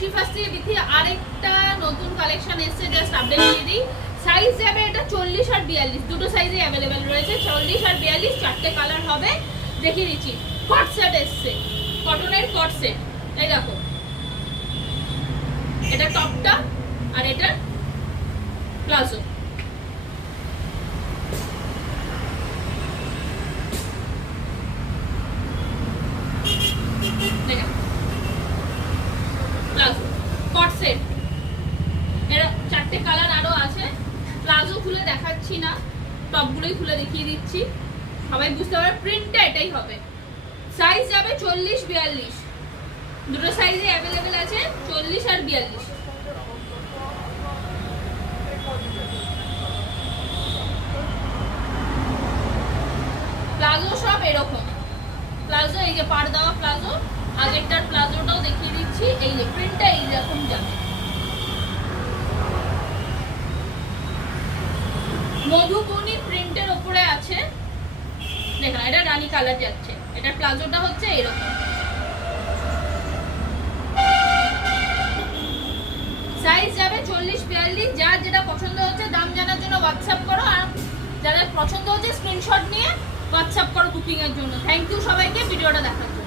শিফাস থেকে বিথি আরেকটা নতুন কালেকশন এসেছে, জাস্ট আপডেট দিয়ে দিই। সাইজ যাবে এটা 40 আর 42, দুটো সাইজে অ্যাভেলেবেল রয়েছে। 40 আর 42 চারটে কালার হবে, দেখিয়ে দিচ্ছি। কট সেট এসছে, কটনের কট সেট। এই দেখো, এটা টপটা আর এটা প্লাজো। প্লাজো কট সেট, এর চারটে কালার আরো আছে। প্লাজো খুলে দেখাচ্ছি না, টপগুলোই খুলে দেখিয়ে দিচ্ছি, সবাই বুঝতে পারবে। প্রিন্টটা এটাই হবে। সাইজ যাবে 40 42, দুটো সাইজে অ্যাভেলেবেল আছে, 40 আর 42। প্লাজো সব এরকম। প্লাজো এই যে পাড় দেওয়া প্লাজো, আগেরটার প্লাজোটাও দেখিয়ে দিচ্ছি। এই যে প্রিন্টটা এইরকম যাবে, মধুবনী প্রিন্টের উপরে আছে। দেখুন এটা রানী কালার যাচ্ছে, এটা প্লাজোটা হচ্ছে এরকম। সাইজ যাবে 40 42, যার যেটা পছন্দ হচ্ছে দাম জানার জন্য হোয়াটসঅ্যাপ করো, আর যাদের পছন্দ হচ্ছে স্ক্রিনশট নিয়ে হোয়াটসঅ্যাপ করো বুকিং এর জন্য। থ্যাংক ইউ সবাইকে ভিডিওটা দেখার জন্য।